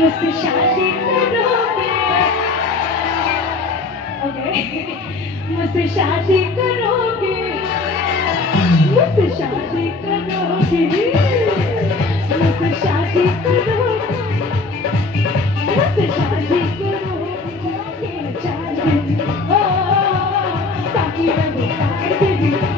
मुझसे शादी करोगे, ओके, मुझसे शादी करोगे, मुझसे शादी करोगे, मुझसे शादी करोगे, मुझसे शादी करोगे, चाहिए ताकि रंग ताकि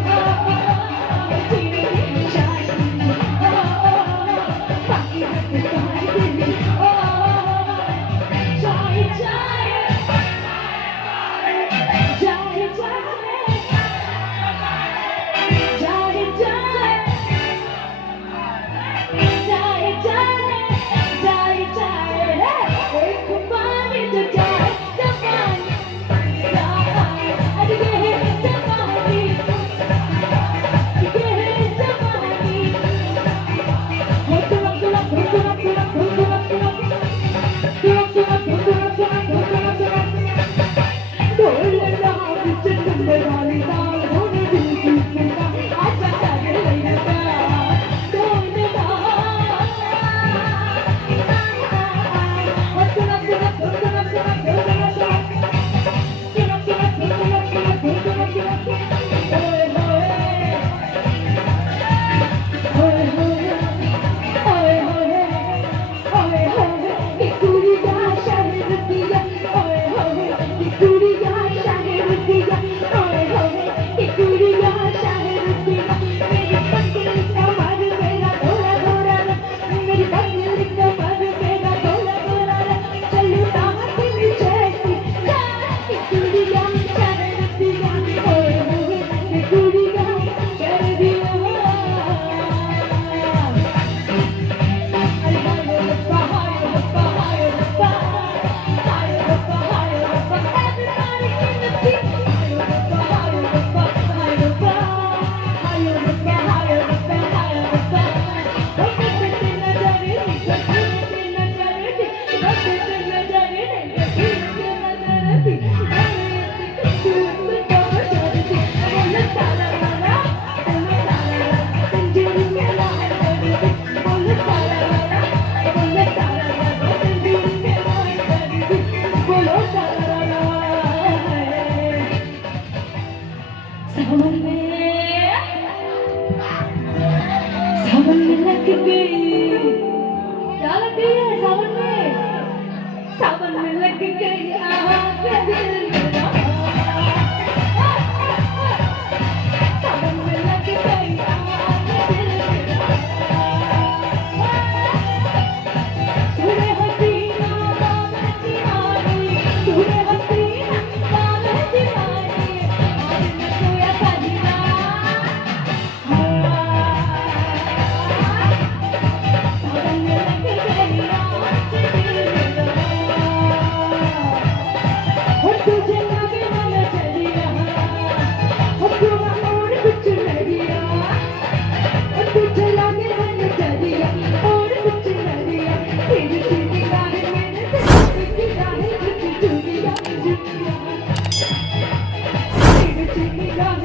सावन में लग गई, क्या लग गई है सावन में? सावन में लग गई आग दिल मेरा, सावन में लग गई आग दिल मेरा। तूने हसीना बाबे दीवानी, तूने हसीना बाबे दीवानी, आज मैं सोया सजना। सावन में लग गई आग दिल मेरा, और तुझे लगे ना नजरिया, और पूरा और कुछ नरिया, और तुझे लगे ना नजरिया और कुछ नरिया, तेरी सी निगाहें मेरे दिल की राहें झुकी झुकी झुकी, तेरी सी निगाहें